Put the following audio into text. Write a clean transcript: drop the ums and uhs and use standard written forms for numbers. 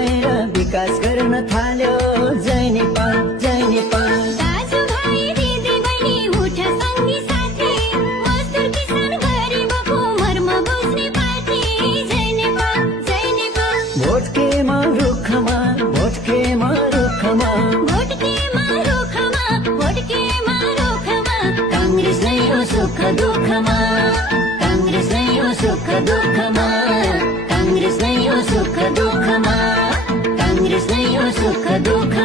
भएर विकास गर्न थाल्यो। जय नेपाल जय नेपाल। दाजुभाइ दिदीबहिनी उठ सङ्गी साथी, मजदुर किसान गरिबको मर्म बुझ्ने पार्टी। जय नेपाल जय नेपाल। भोटकेमा रुखमा भोटकेमा रुखमा भोटकेमा रुखमा भोटकेमा रुखमा, काङ्ग्रेस नै हो सुख दुःखमा। काङ्ग्रेस नै हो सुख दुःखमा। काङ्ग्रेस नै हो सुख दुःखमा। काङ्ग्रेस नै हो सुख दुःख